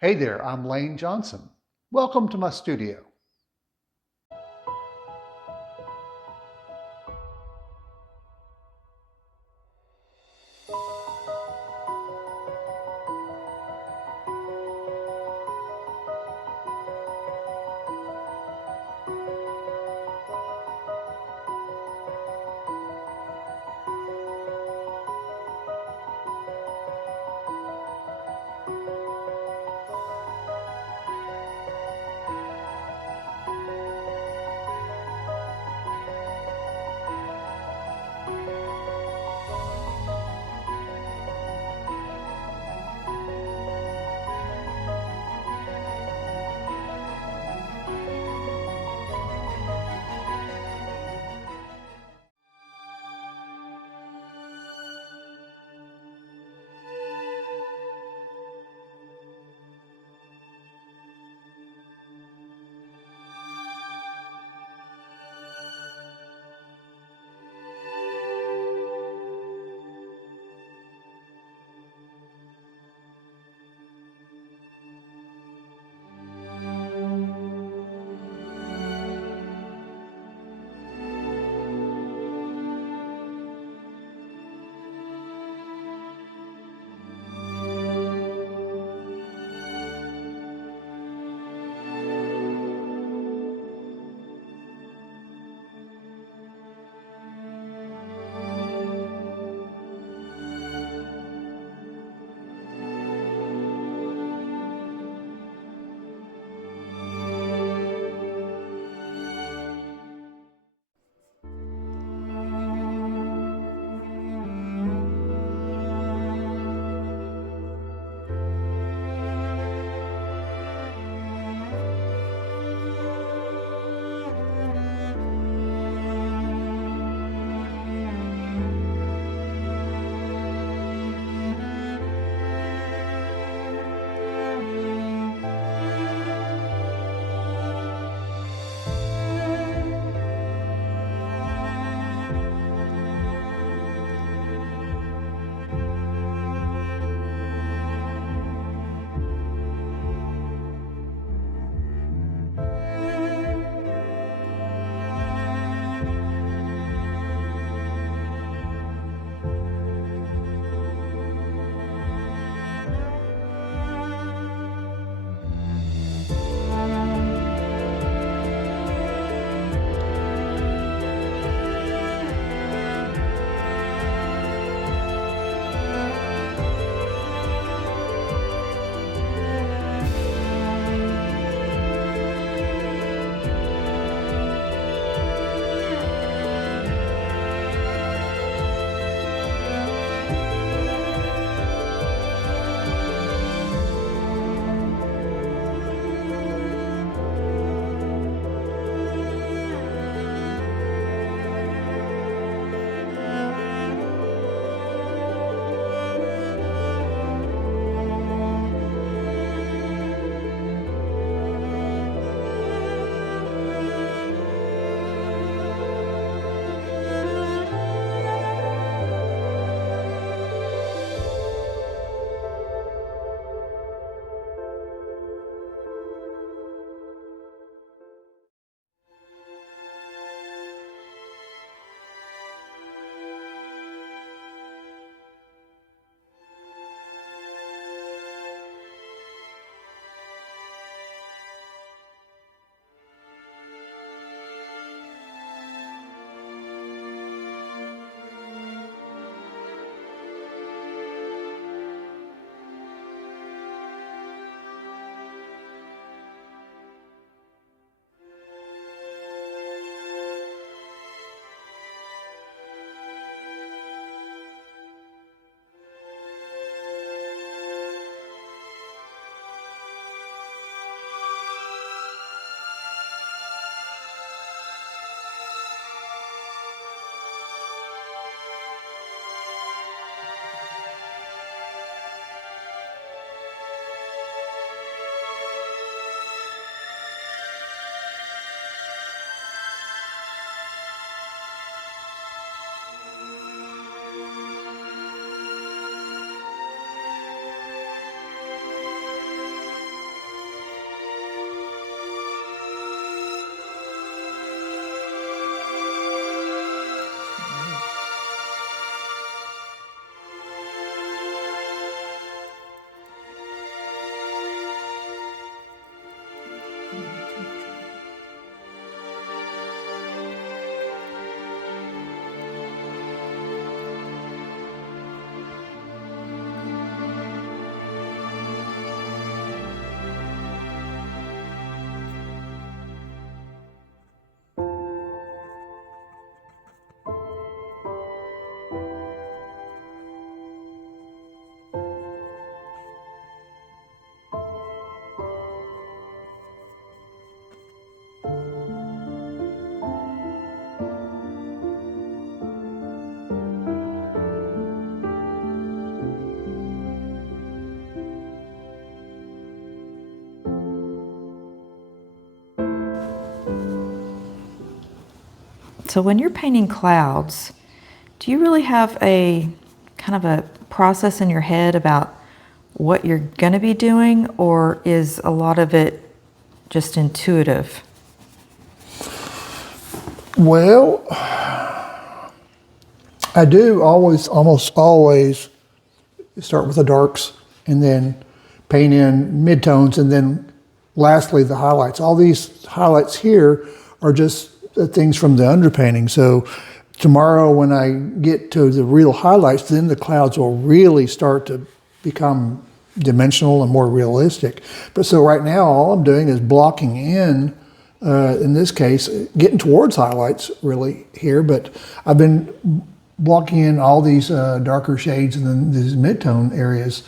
Hey there, I'm Layne Johnson. Welcome to my studio. So when you're painting clouds, do you really have a kind of a process in your head about what you're going to be doing, or is a lot of it just intuitive? Well, I do almost always start with the darks and then paint in midtones and then lastly the highlights. All these highlights here are just things from the underpainting. So tomorrow when I get to the real highlights, then the clouds will really start to become dimensional and more realistic. But so right now all I'm doing is blocking in this case, getting towards highlights really here, but I've been blocking in all these darker shades and then these mid-tone areas,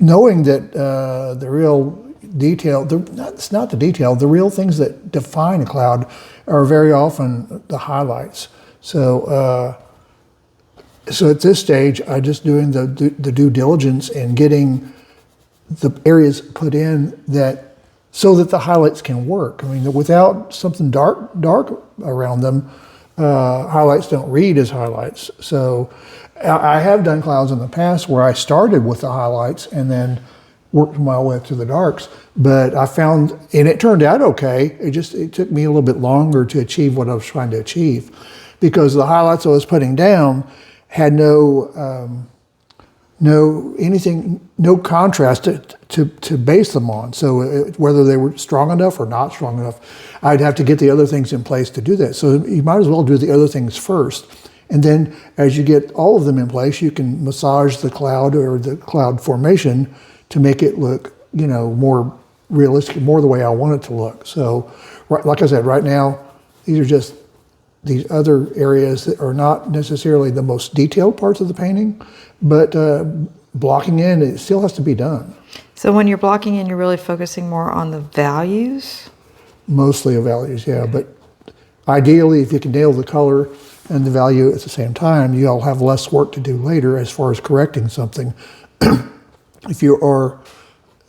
knowing that the real detail, it's not the detail, the real things that define a cloud are very often the highlights. So at this stage, I'm just doing the due diligence and getting the areas put in that so that the highlights can work. I mean, without something dark around them, highlights don't read as highlights. So I have done clouds in the past where I started with the highlights and then worked my way up to the darks. But I found, and it turned out okay, it took me a little bit longer to achieve what I was trying to achieve because the highlights I was putting down had no contrast to base them on. So whether they were strong enough or not strong enough, I'd have to get the other things in place to do that. So you might as well do the other things first. And then as you get all of them in place, you can massage the cloud or the cloud formation to make it look, more realistic, more the way I want it to look. So like I said, right now, these are just these other areas that are not necessarily the most detailed parts of the painting, but blocking in, it still has to be done. So when you're blocking in, you're really focusing more on the values? Mostly of values, yeah. But ideally, if you can nail the color and the value at the same time, you'll have less work to do later as far as correcting something.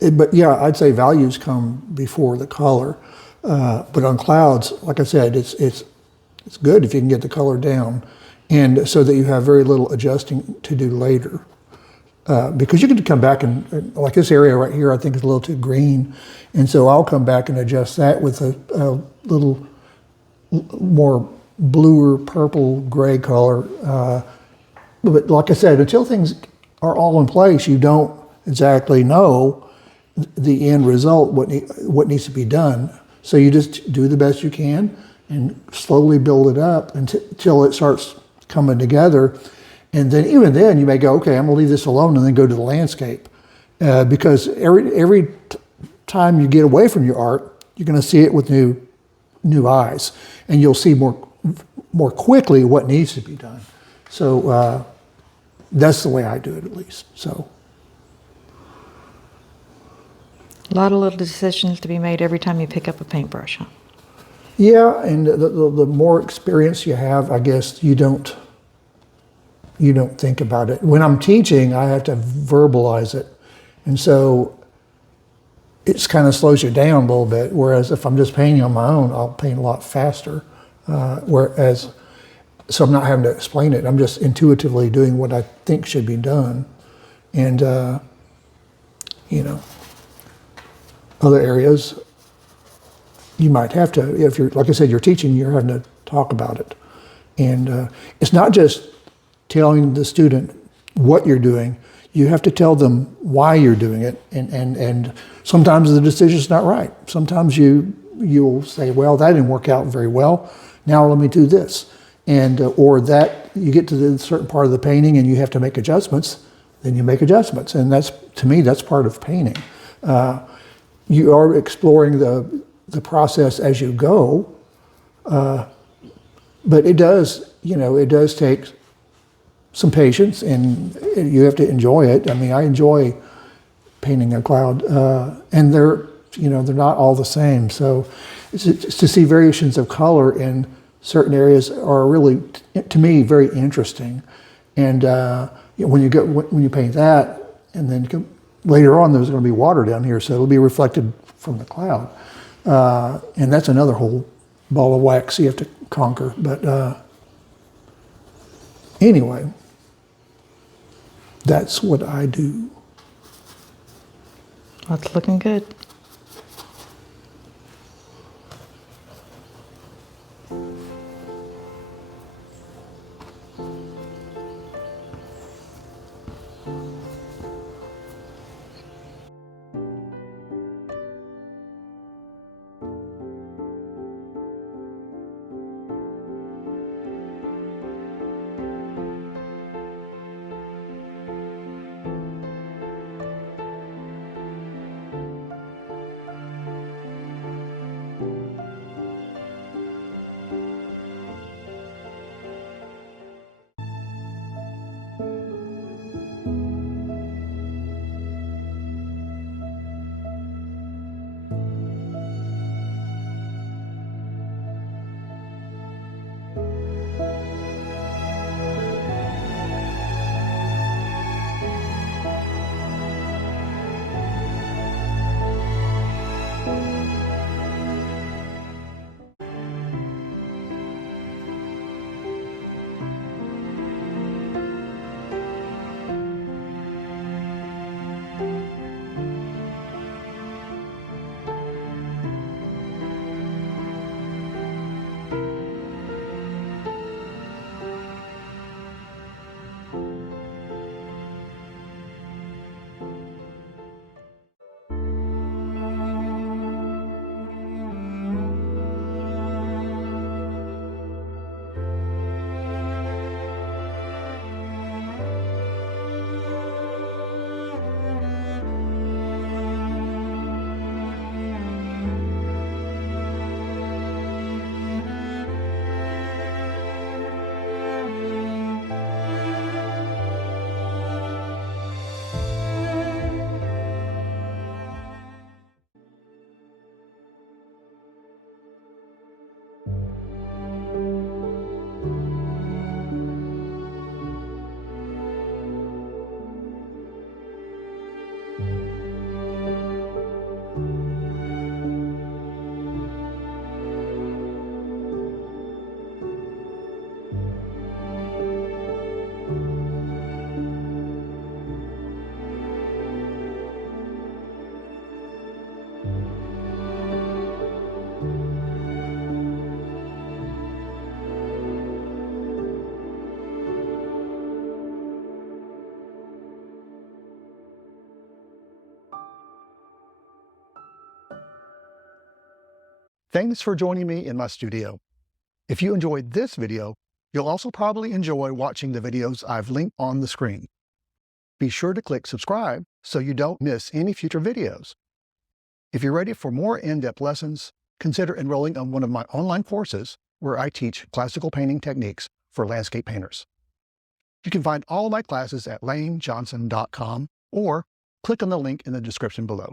But yeah, I'd say values come before the color. But on clouds, like I said, it's good if you can get the color down, and so that you have very little adjusting to do later. Because you can come back and like this area right here, I think is a little too green, and so I'll come back and adjust that with a little more bluer, purple, gray color. But like I said, until things are all in place, you don't exactly know the end result, what needs to be done. So you just do the best you can and slowly build it up until it starts coming together. And then even then you may go, okay, I'm gonna leave this alone and then go to the landscape. Because every time you get away from your art, you're gonna see it with new eyes, and you'll see more quickly what needs to be done. So that's the way I do it, at least. So A lot of little decisions to be made every time you pick up a paintbrush, huh? yeah, and the more experience you have, I guess you don't think about it. When I'm teaching, I have to verbalize it, and so it kind of slows you down a little bit. Whereas if I'm just painting on my own, I'll paint a lot faster. So I'm not having to explain it. I'm just intuitively doing what I think should be done, and other areas you might have to. If you're, like I said, you're teaching, you're having to talk about it, and it's not just telling the student what you're doing. You have to tell them why you're doing it, and sometimes the decision's not right. Sometimes you'll say, well, that didn't work out very well. Now let me do this, and or that you get to the certain part of the painting and you have to make adjustments. Then you make adjustments, and that's, to me, that's part of painting. You are exploring the process as you go, but it does take some patience, and you have to enjoy it. I mean, I enjoy painting a cloud, and they're not all the same. So to see variations of color in certain areas are really, to me, very interesting. And when you paint that, and then later on there's going to be water down here, so it'll be reflected from the cloud, and that's another whole ball of wax you have to conquer. But anyway, that's what I do. That's looking good. Thanks for joining me in my studio. If you enjoyed this video, you'll also probably enjoy watching the videos I've linked on the screen. Be sure to click subscribe so you don't miss any future videos. If you're ready for more in-depth lessons, consider enrolling on one of my online courses where I teach classical painting techniques for landscape painters. You can find all of my classes at laynejohnson.com or click on the link in the description below.